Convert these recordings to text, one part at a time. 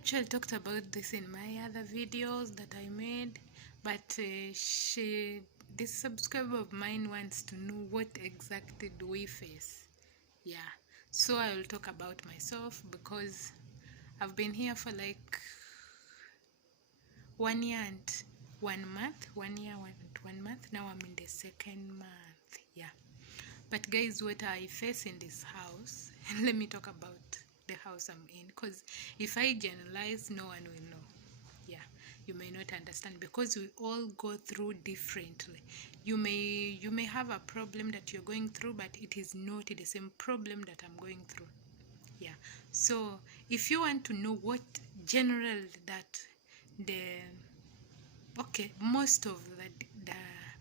actually talked about this in my other videos that I made, but this subscriber of mine wants to know what exactly do we face. Yeah, so I will talk about myself because I've been here for like 1 year and 1 month. 1 year and 1 month. Now I'm in the second month. Yeah, but guys, what I face in this house, let me talk about the house I'm in, because if I generalize, no one will know. Yeah, you may not understand because we all go through differently. You may have a problem that you're going through, but it is not the same problem that I'm going through. Yeah, so if you want to know what general that the most of the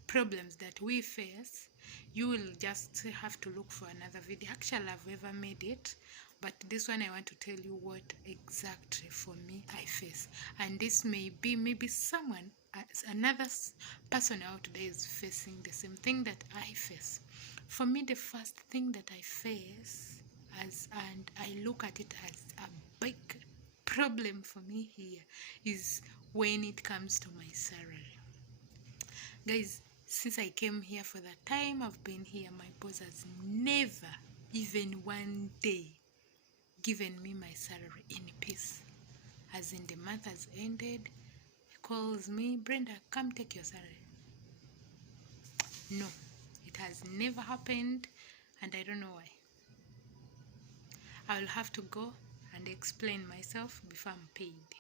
problems that we face, you will just have to look for another video. Actually, I've ever made it, but this one I want to tell you what exactly for me I face, and this may be maybe someone another person out there is facing the same thing that I face. For me, the first thing that I face and I look at it as a big problem for me here is when it comes to my salary. Guys, since I came here, for the time I've been here, my boss has never even one day given me my salary in peace. As in, the month has ended, he calls me, Brenda, come take your salary. No, it has never happened, and I don't know why. I will have to go and explain myself before I'm paid.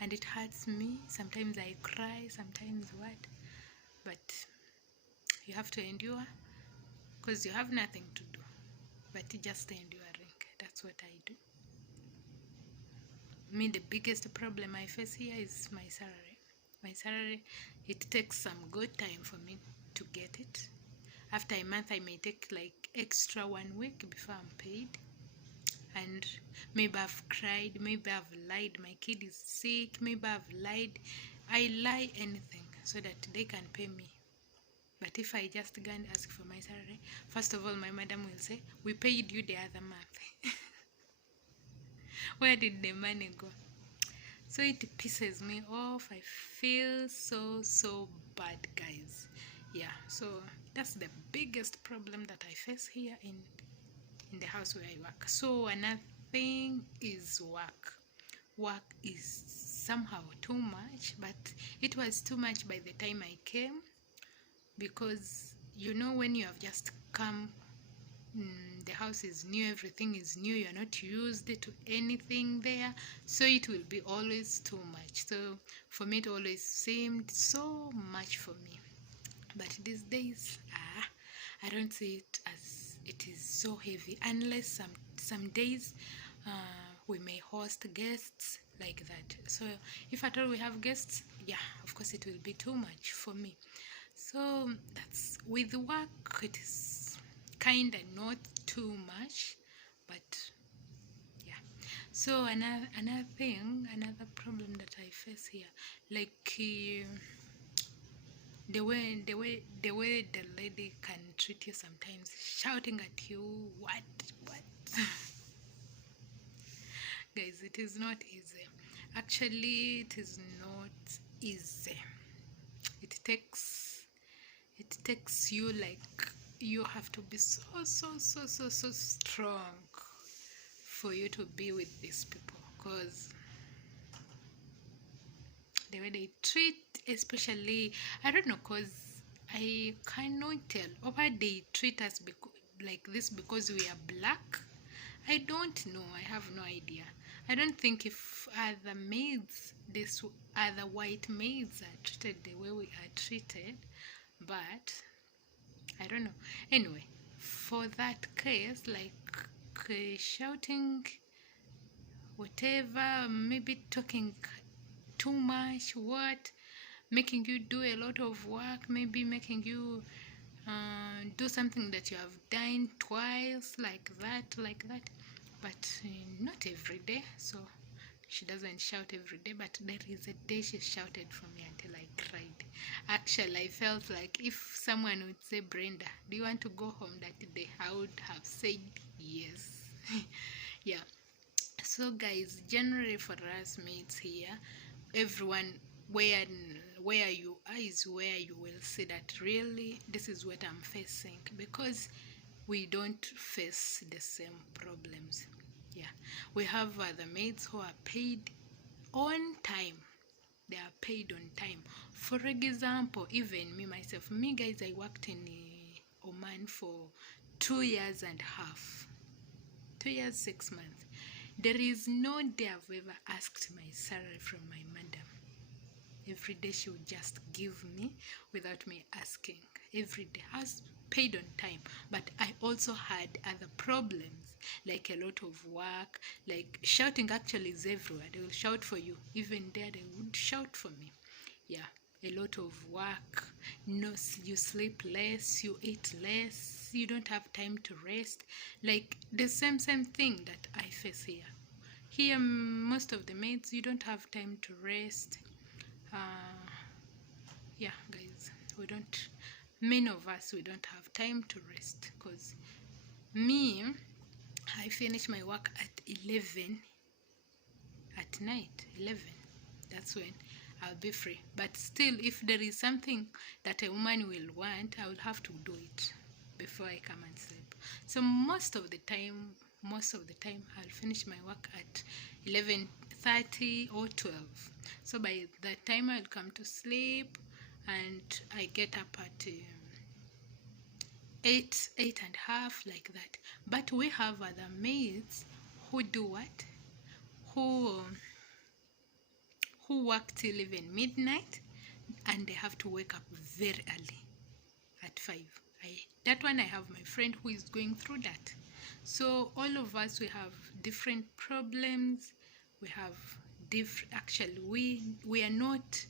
And it hurts me. Sometimes I cry, sometimes what. But you have to endure because you have nothing to do but just enduring. That's what I do. Me, the biggest problem I face here is my salary. My salary, it takes some good time for me to get it. After a month, I may take like extra 1 week before I'm paid. And maybe I've cried, maybe I've lied, my kid is sick, maybe I've lied. I lie anything so that they can pay me. But if I just go and ask for my salary, first of all, my madam will say, we paid you the other month. Where did the money go? So it pisses me off. I feel so bad, guys. Yeah, so that's the biggest problem that I face here in the house where I work. So another thing is work. Work is somehow too much, but it was too much by the time I came, because you know, when you have just come, the house is new, everything is new, you're not used to anything there, so it will be always too much. So for me, it always seemed so much for me, but these days I don't see it as it is so heavy, unless some days we may host guests like that. So if at all we have guests, yeah, of course it will be too much for me. So that's with work, it is kind of not too much, but yeah. So another thing, another problem that I face here, like the way the lady can treat you sometimes, shouting at you, what guys, it is not easy. Actually, it is not easy. It takes you, like, you have to be so strong for you to be with these people, because the way they treat, especially, I don't know, because I cannot tell why they treat us like this because we are black. I don't know, I have no idea. I don't think if other maids, this other white maids are treated the way we are treated, but I don't know. Anyway, for that case, like shouting, whatever, maybe talking too much, what, making you do a lot of work, maybe making you do something that you have done twice, like that, but not every day. So she doesn't shout every day, but there is a day she shouted for me until I cried. Actually, I felt like if someone would say, Brenda, do you want to go home that day, I would have said yes. Yeah. So guys, generally for us mates here, everyone, where you are is where you will see that really this is what I'm facing, because we don't face the same problems. Yeah, we have other mates who are paid on time. They are paid on time. For example, even me myself, me guys, I worked in Oman for 2 years and a half, 2 years 6 months. There is no day I've ever asked my salary from my madam. Every day she would just give me without me asking. Every day I was paid on time, but I also had other problems, like a lot of work, like shouting actually is everywhere. They will shout for you. Even there they would shout for me. Yeah, a lot of work. No, you sleep less, you eat less, you don't have time to rest. Like the same thing that I face here. Here, most of the maids, you don't have time to rest. Yeah guys, we don't, many of us, we don't have time to rest, because me, I finish my work at 11 at night. 11, that's when I'll be free. But still, if there is something that a woman will want, I will have to do it before I come and sleep. So most of the time I'll finish my work at 11:30 or 12. So by that time I'll come to sleep, and I get up at 8 and a half, like that. But we have other maids who do what? Who work till even midnight, and they have to wake up very early at 5. That one, I have my friend who is going through that. So all of us, we have different problems. We have actually, we are not,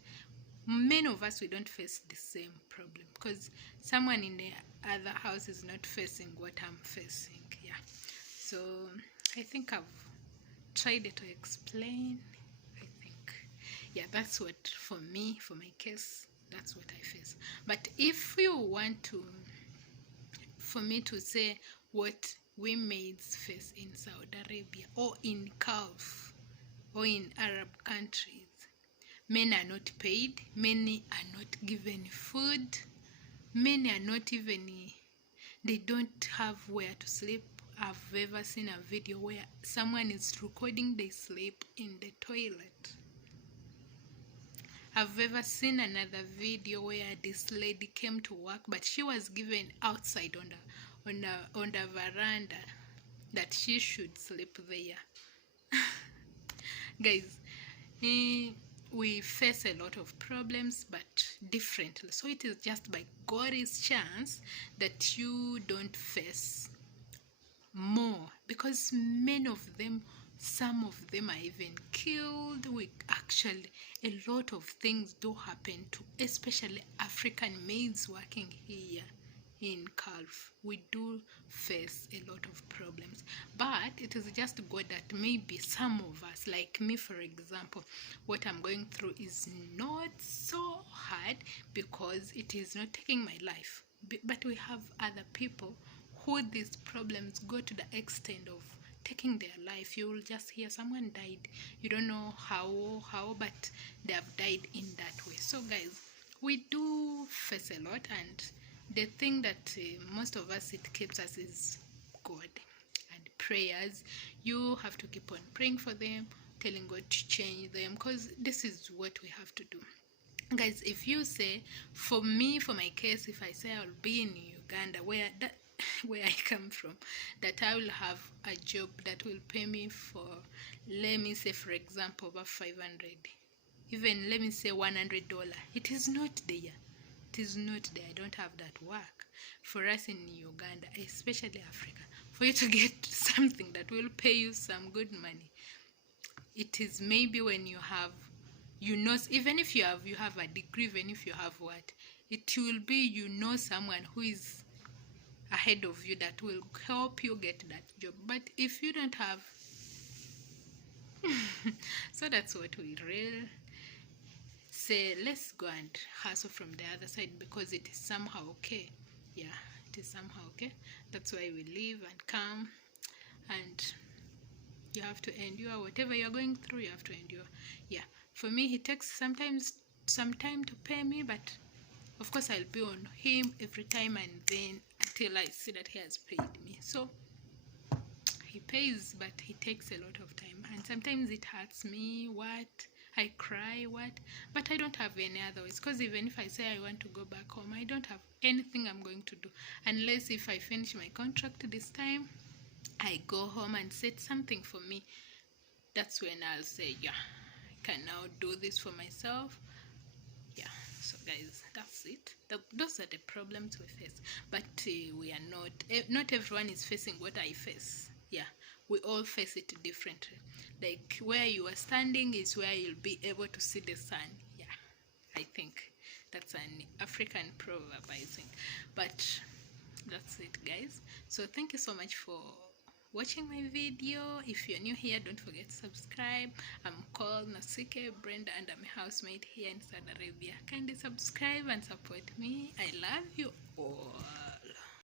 many of us, we don't face the same problem, because someone in the other house is not facing what I'm facing. Yeah, so I think I've tried to explain. I think, yeah, that's what, for me, for my case, that's what I face. But if you want to, for me to say what we maids face in Saudi Arabia or in Gulf or in Arab countries, men are not paid, many are not given food, many are not even, they don't have where to sleep. I've ever seen a video where someone is recording they sleep in the toilet. I've ever seen another video where this lady came to work, but she was given outside on the veranda that she should sleep there. Guys, we face a lot of problems, but differently. So it is just by God's chance that you don't face more, because many of them, some of them are even killed. We actually, a lot of things do happen to especially African maids working here in Gulf. We do face a lot of problems, but it is just God that maybe some of us, like me for example, what I'm going through is not so hard because it is not taking my life. But we have other people who these problems go to the extent of taking their life. You will just hear someone died, you don't know how, but they have died in that way. So guys, we do face a lot, and the thing that most of us, it keeps us, is God and prayers. You have to keep on praying for them, telling God to change them, because this is what we have to do. Guys, if you say, for me, for my case, if I say I'll be in Uganda, where I come from, that I will have a job that will pay me for, let me say for example, over 500, even let me say $100, it is not there. It is not there. I don't have that work. For us in Uganda, especially Africa, for you to get something that will pay you some good money, it is maybe when you have, even if you have a degree, even if you have what, it will be, someone who is ahead of you that will help you get that job. But if you don't have so that's what we really say, let's go and hustle from the other side, because it is somehow okay. Yeah, it is somehow okay. That's why we live and come, and You have to endure whatever you're going through. You have to endure. Yeah, for me, he takes sometimes some time to pay me, but of course I'll be on him every time, and then until I see that he has paid me. So he pays, but he takes a lot of time, and sometimes it hurts me. What? I cry. What? But I don't have any other ways, because even if I say I want to go back home, I don't have anything I'm going to do, unless if I finish my contract this time, I go home and set something for me. That's when I'll say, yeah, I can now do this for myself. Yeah, so guys, that's it. Those are the problems we face, but we are not everyone is facing what I face. Yeah, we all face it differently. Like, where you are standing is where you'll be able to see the sun. Yeah, I think that's an African proverb, I think. But that's it, guys. So thank you so much for watching my video. If you're new here, don't forget to subscribe. I'm called Nasike Brenda, and I'm a housemate here in Saudi Arabia. Kindly subscribe and support me. I love you all.